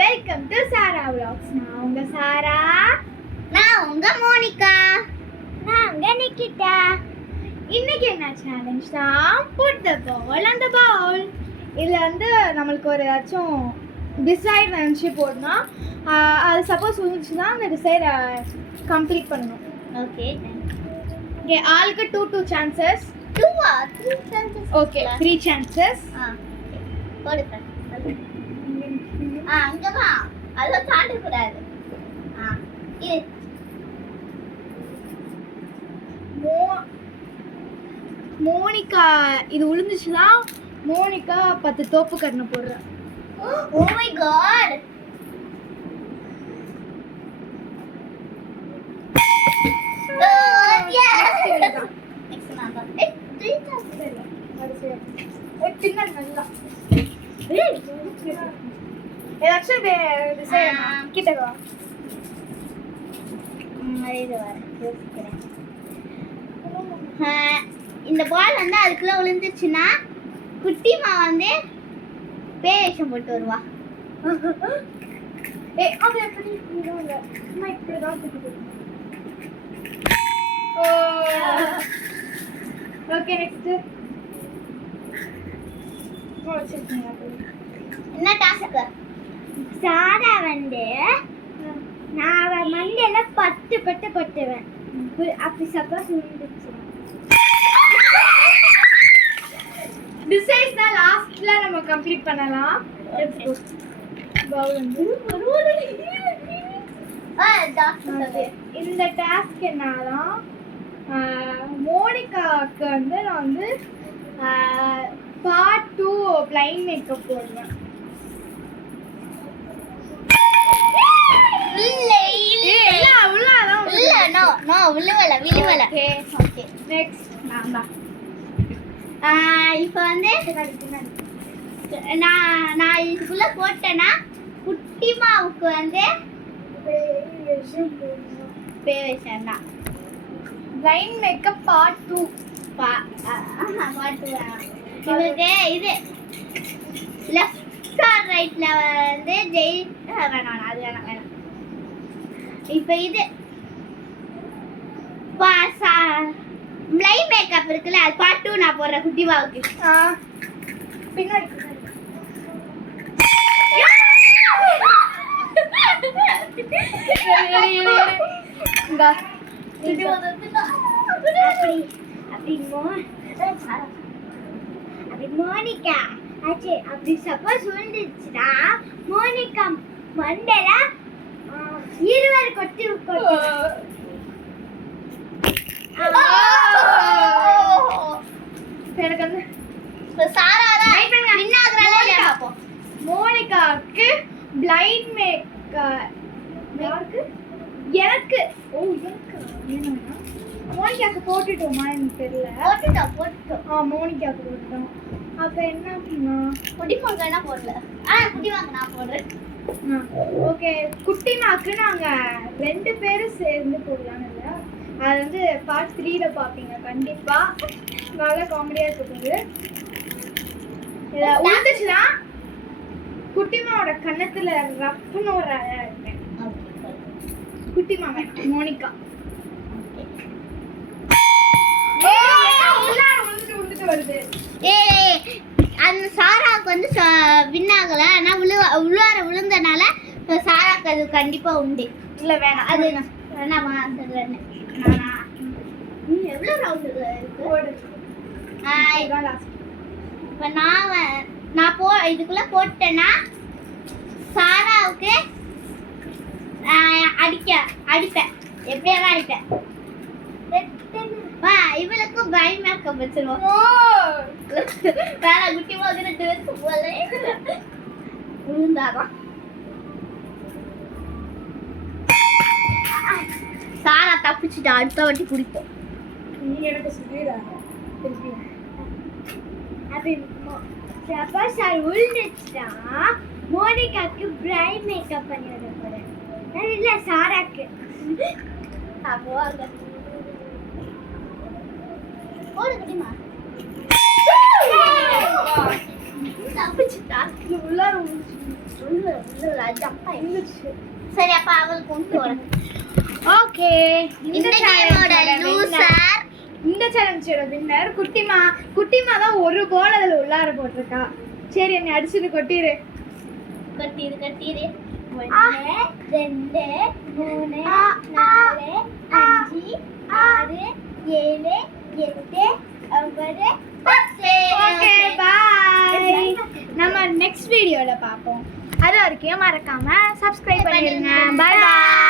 Welcome to Sarah vlogs. நான் உங்க சாரா, நான் உங்க மோனிகா, நான் உங்க நிக்கிதா. இன்னைக்கு என்ன சேலஞ்ச்னா put the ball on the ball. இதுல வந்து நம்மளுக்கு ஒரு ஏதாச்சும் டிசைட் நினச்சி போடணும். அது சப்போஸ் இருந்துச்சுன்னா அந்த டிசைட் கம்ப்ளீட் பண்ணணும். ஓகே ஓகே, ஆளுக்கு 2 chances. 2 or 3 chances. Okay, 3 chances. போடுங்க. அங்க வா, அத தாண்ட கூடாது. இது மோனிகா இது விழுந்துச்சுன்னா மோனிகா 10 தோப்பு கண்ணை போடுறா. Oh my god. Oh yes. Next number. 3 chances. பின்னாடி நல்லா ஏதாச்சும் கிட்ட வா. இந்த பால் வந்து அதுக்குள்ள விழுந்துச்சுன்னா குட்டிமா வந்து பேஷம் போட்டு வருவா. அது எப்படி இல்ல சும்மா இப்படிதான் ஓகே நெக்ஸ்ட் என்ன டாஸ்க்? சாரா வந்து நான் மண்டையில 10 பட்டு கொட்டுவேன். அப்படி சப்போஸ் விழுந்துச்சு டிசைட்ஸ் தான் லாஸ்ட்ல நம்ம கம்ப்ளீட் பண்ணலாம். இந்த டாஸ்க் என்னன்னா மோனிகாவுக்கு வந்து நான் வந்து பார்ட் 2 பிளைண்ட் மேக்கப் போடுவேன். இப்ப வந்து நான் இதுக்குள்ள போட்டேன்னா குட்டிமாவுக்கு வந்து பேவேஷன் தான். பிளைண்ட் மேக்கப் பார்ட் 2 இவருக்கு இது லெஃப்ட் ஆர் ரைட்ல வந்து ஜெய் வேணாம், அது வேணாம். இப்ப இது பிளைண்ட் மேக்கப் இருக்குல்ல, அது பார்ட் 2 நான் போடுறேன் குட்டிமாவுக்கு. பின்னாடி மோனிகா ஆச்சு. அப்படி சப்போஸ் விழுந்துச்சுன்னா மோனிகா மண்டையில 20 கொட்டி எனக்கு வந்து மோனிகாவுக்கு பிளைண்ட் மேக்கப் எனக்கு மோனிகாவுக்கு போட்டுட்டோமா எனக்கு தெரியல. போட்டுட்டோம். மோனிகாவுக்கு போட்டுட்டோம். அப்ப என்ன அப்படின்னா குட்டிமாக்கு போடல. குட்டிமாக்கு நான் போடுறேன். ஓகே, குட்டிமாக்கு நாங்க 2 பேரும் சேர்ந்து போடலாம்னு இல்லை. அது வந்து பார்ட் 3ல பாப்பீங்க கண்டிப்பா. நல்ல காமெடியா இருக்க போகுது. உழுந்துச்சுன்னா குட்டிமாவோட கண்ணத்துல ரப்புன்னு ஒரு அழகா இருப்பேன். குட்டிமா மோனிகா வருது. அந்த சாராவுக்கு வந்து வின் ஆகல. ஆனா உள்ளார விழுந்தனால சாராக்கு அது கண்டிப்பா உண்டு. இல்ல வேணாம், அது வேணாமா? எவ்வளவு ரவுண்ட் இருக்கு? இப்ப நான் இதுக்குள்ள போட்டேன்னா சாராவுக்கு அடிப்பேன். எப்படியாதான் அடிப்பேன். இவளுக்கு பை மேக்கப் வச்சிருவோம். வேற குட்டி மாதிரி 2 பேருக்கு போல விழுந்தாதான் சாரா தப்பிச்சுட்டா. அடுத்த வாட்டி குடிப்போம். நீ எனக்கு சொல்லிடுறாங்க. அப்படி சப்போஸ் அது விழுந்துச்சுன்னா மோனிகாக்கு பிரைட் மேக்கப் பண்ணி விட போறேன். இல்ல சாராக்கு. அப்போ அங்க போடு குட்டிமா. தப்பிச்சுட்டா. உள்ளார சரி அப்ப அவளுக்கு கொண்டு வரேன். ஓகே இந்த கேமோட லூசர் இந்த சேலஞ்சோட வின்னர் குட்டிமா. குட்டிமா தான் ஒரு கோல் அதில் உள்ளார போட்டிருக்கா. சரி என்னை அடிச்சுட்டு கொட்டிடு. கட்டிரு 1 2 3 4 5 6 7 8 9 10. Okay bye. நம்ம நெக்ஸ்ட் வீடியோல பார்ப்போம். அது வரைக்கும் மறக்காம சப்ஸ்கிரைப் பண்ணிடுங்க. பாய் பாய்.